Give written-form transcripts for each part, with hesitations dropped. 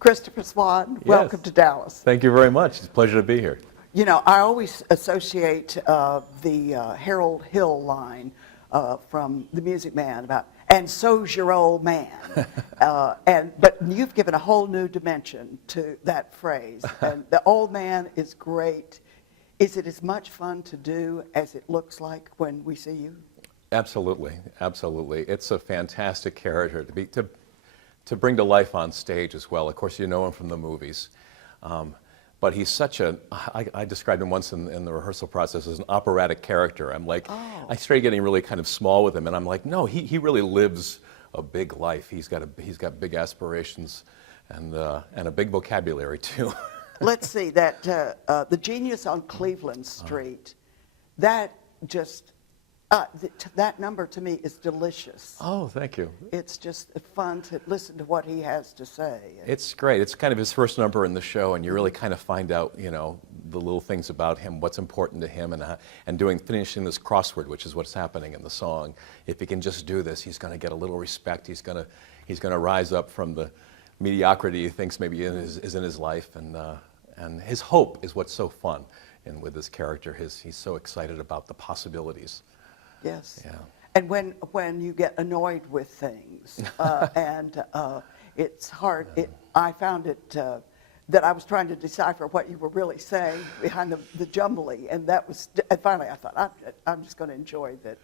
Christopher Swan, welcome Yes. to Dallas. Thank you very much. It's a pleasure to be here. You know, I always associate the Harold Hill line from The Music Man about, and so's your old man. But you've given a whole new dimension to that phrase. And the old man is great. Is it as much fun to do as it looks like when we see you? Absolutely, absolutely. It's a fantastic character to bring to life on stage as well. Of course, you know him from the movies. But he's such I described him once in the rehearsal process as an operatic character. I'm like, I started getting really kind of small with him, and I'm like, no, he really lives a big life. He's got big aspirations and a big vocabulary too. Let's see, that the Genius on Cleveland Street, that just, that number to me is delicious. Oh, thank you. It's just fun to listen to what he has to say. It's great. It's kind of his first number in the show, and you really kind of find out, you know, the little things about him, what's important to him, and finishing this crossword, which is what's happening in the song. If he can just do this, he's going to get a little respect. He's going to rise up from the mediocrity he thinks maybe is in his life, and his hope is what's so fun. And with this character, he's so excited about the possibilities. Yes. Yeah. And when you get annoyed with things, and it's hard, I found it that I was trying to decipher what you were really saying behind the jumbly, and finally I thought, I'm just going to enjoy that.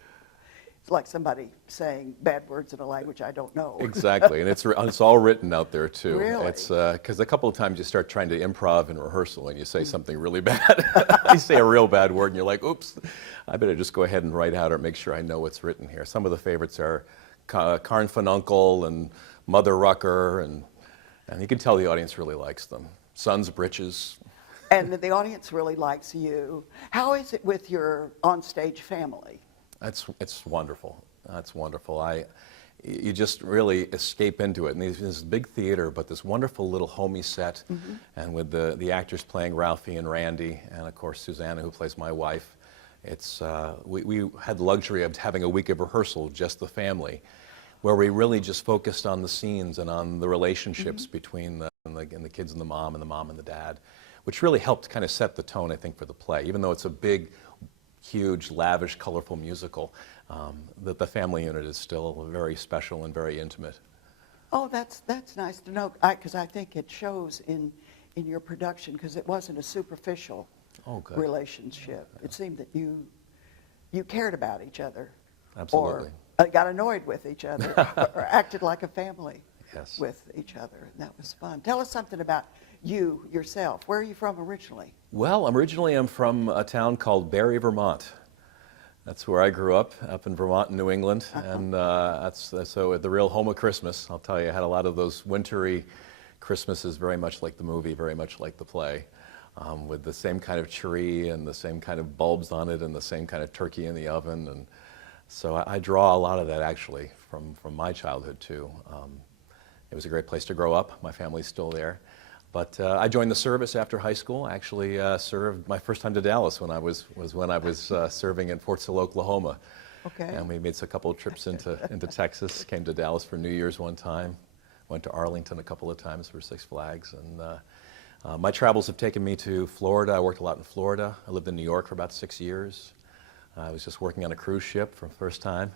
It's like somebody saying bad words in a language I don't know. Exactly, and it's all written out there too. Really? It's because a couple of times you start trying to improv in rehearsal and you say something really bad. You say a real bad word and you're like, oops, I better just go ahead and write out or make sure I know what's written here. Some of the favorites are Karn Fununcle and Mother Rucker, and you can tell the audience really likes them. Son's Britches. And the audience really likes you. How is it with your onstage family? It's wonderful. It's wonderful. You just really escape into it. And this big theater, but this wonderful little homey set, and with the actors playing Ralphie and Randy, and of course Susanna, who plays my wife. We had the luxury of having a week of rehearsal, just the family, where we really just focused on the scenes and on the relationships between the kids and the mom and the dad, which really helped kind of set the tone, I think, for the play. Even though it's a big, huge, lavish, colorful musical, the family unit is still very special and very intimate. Oh, that's nice to know, because I think it shows in your production, because it wasn't a superficial relationship. It seemed that you cared about each other. Absolutely. Or got annoyed with each other, or acted like a family with each other, and that was fun. Tell us something about you yourself. Where are you from originally? Well, originally I'm from a town called Barre, Vermont. That's where I grew up in Vermont, New England, and so the real home of Christmas. I'll tell you, I had a lot of those wintry Christmases, very much like the movie, very much like the play, with the same kind of tree and the same kind of bulbs on it and the same kind of turkey in the oven, and so I draw a lot of that actually from my childhood too. It was a great place to grow up. My family's still there. But I joined the service after high school. I actually served my first time to Dallas when I was serving in Fort Sill, Oklahoma. Okay. And we made a couple of trips into Texas. Came to Dallas for New Year's one time. Went to Arlington a couple of times for Six Flags. And my travels have taken me to Florida. I worked a lot in Florida. I lived in New York for about 6 years. I was just working on a cruise ship for the first time.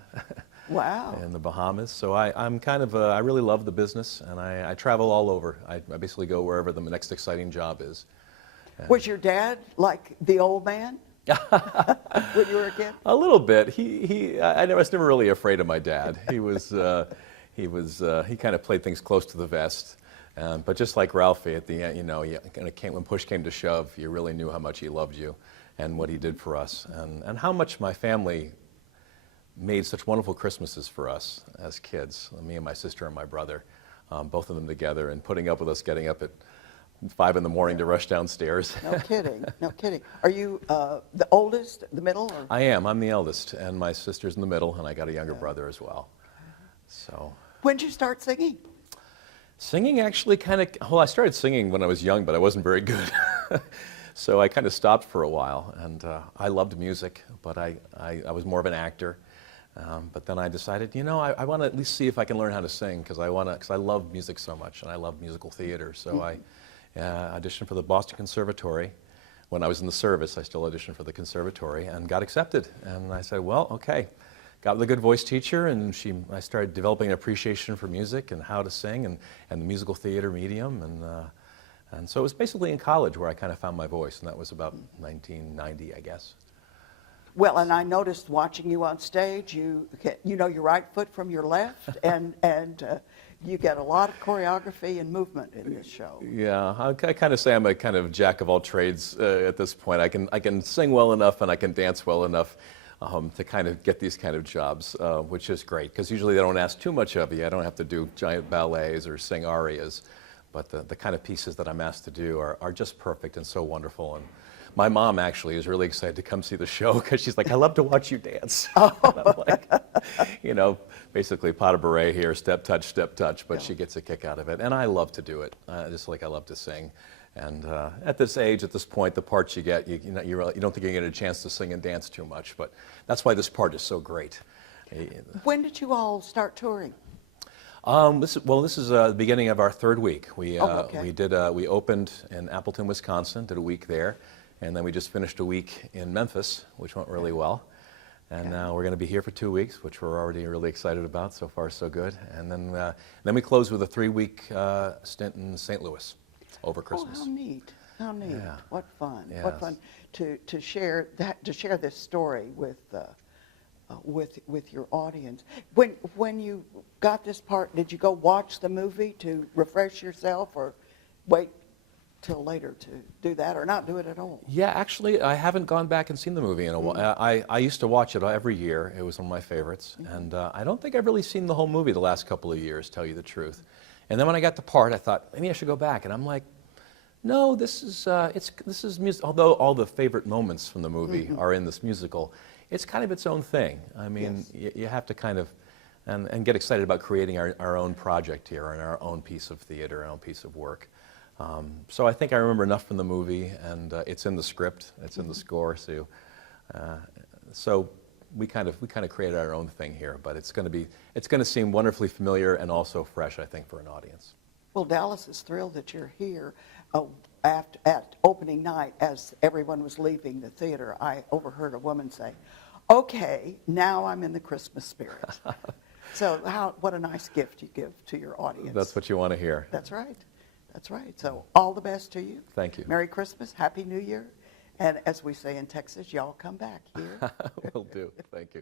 Wow. In the Bahamas. So I'm kind of, I really love the business, and I travel all over. I basically go wherever the next exciting job is. Was your dad like the old man when you were a kid? A little bit. I was never really afraid of my dad. He kind of played things close to the vest. But just like Ralphie, at the end, you know, when push came to shove, you really knew how much he loved you and what he did for us, and how much my family made such wonderful Christmases for us as kids, me and my sister and my brother, both of them together, and putting up with us getting up at 5 in the morning to rush downstairs. No kidding, no kidding. Are you the oldest, the middle? Or? I am. I'm the eldest, and my sister's in the middle, and I got a younger brother as well. So. When did you start singing? Singing actually I started singing when I was young, but I wasn't very good. So I kind of stopped for a while, and I loved music, but I was more of an actor. But then I decided, I want to at least see if I can learn how to sing because I love music so much and I love musical theater. So I auditioned for the Boston Conservatory. When I was in the service, I still auditioned for the conservatory and got accepted. And I said, well, okay. Got with a good voice teacher, and I started developing an appreciation for music and how to sing and the musical theater medium. And so it was basically in college where I kind of found my voice, and that was about 1990, I guess. Well, and I noticed watching you on stage, you know your right foot from your left, and you get a lot of choreography and movement in this show. Yeah, I kind of say I'm a kind of jack of all trades at this point. I can sing well enough and I can dance well enough to kind of get these kind of jobs, which is great because usually they don't ask too much of you. I don't have to do giant ballets or sing arias, but the kind of pieces that I'm asked to do are just perfect and so wonderful. And my mom actually is really excited to come see the show because she's like, I love to watch you dance. Oh. And I'm like, basically pas de bourrée here, step touch, but yeah. She gets a kick out of it. And I love to do it, just like I love to sing. And at this age, at this point, the parts you get, you don't think you get a chance to sing and dance too much, but that's why this part is so great. When did you all start touring? This is the beginning of our third week. We opened in Appleton, Wisconsin, did a week there. And then we just finished a week in Memphis, which went really well. And now we're going to be here for 2 weeks, which we're already really excited about. So far, so good. And then we close with a 3-week stint in St. Louis over Christmas. Oh, how neat! How neat! Yeah. What fun! Yes. What fun to share this story with your audience. When you got this part, did you go watch the movie to refresh yourself, or wait till later to do that, or not do it at all? Yeah, actually, I haven't gone back and seen the movie in a while. I used to watch it every year. It was one of my favorites. Mm-hmm. And I don't think I've really seen the whole movie the last couple of years, tell you the truth. And then when I got the part, I thought, maybe I should go back. And I'm like, no, this is music. Although all the favorite moments from the movie are in this musical, it's kind of its own thing. I mean, yes. you have to kind of, and get excited about creating our own project here and our own piece of theater, our own piece of work. So I think I remember enough from the movie, and it's in the script, it's in the score. So we kind of created our own thing here, but it's going to seem wonderfully familiar and also fresh, I think, for an audience. Well, Dallas is thrilled that you're here. At opening night, as everyone was leaving the theater, I overheard a woman say, "Okay, now I'm in the Christmas spirit." So what a nice gift you give to your audience. That's what you want to hear. That's right. That's right. So all the best to you. Thank you. Merry Christmas. Happy New Year. And as we say in Texas, y'all come back here. Will do. Thank you.